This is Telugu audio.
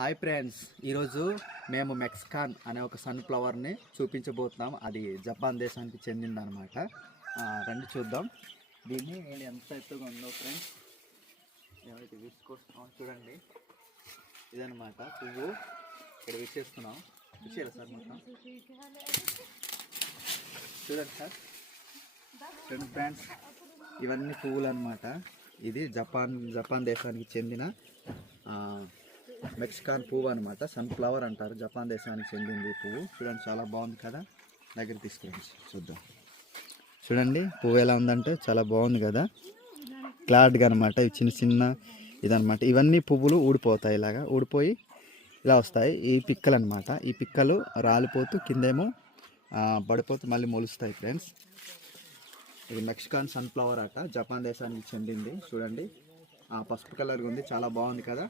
హాయ్ ఫ్రెండ్స్, ఈరోజు మేము మెక్సికాన్ అనే ఒక సన్ఫ్లవర్ని చూపించబోతున్నాం. అది జపాన్ దేశానికి చెందిందనమాట. రండి చూద్దాం దీన్ని ఎంత ఎత్తుగా ఉందో ఫ్రెండ్స్. ఏమైతే విసుకొస్తున్నాం చూడండి, ఇదనమాట పువ్వు. ఇక్కడ విచ్చేస్తున్నాం. విచ్చేయాలి సార్ మొత్తం చూడండి సార్. చూడండి ఫ్రెండ్స్, ఇవన్నీ పువ్వులు అనమాట. ఇది జపాన్ దేశానికి చెందిన మెక్సికాన్ పువ్వు అనమాట. సన్ఫ్లవర్ అంటారు, జపాన్ దేశానికి చెందింది పువ్వు. చూడండి చాలా బాగుంది కదా. దగ్గర తీసుకురండి చూద్దాం. చూడండి పువ్వు ఎలా ఉందంటే చాలా బాగుంది కదా, క్లాడ్గా అనమాట. ఇవి చిన్న చిన్న ఇదనమాట. ఇవన్నీ పువ్వులు ఊడిపోతాయి, ఇలాగా ఊడిపోయి ఇలా వస్తాయి. ఈ పిక్కలు అనమాట. ఈ పిక్కలు రాలిపోతూ కిందేమో పడిపోతూ మళ్ళీ మొలుస్తాయి ఫ్రెండ్స్. ఇది మెక్సికాన్ సన్ఫ్లవర్ అట, జపాన్ దేశానికి చెందింది. చూడండి పసుపు కలర్గా ఉంది, చాలా బాగుంది కదా.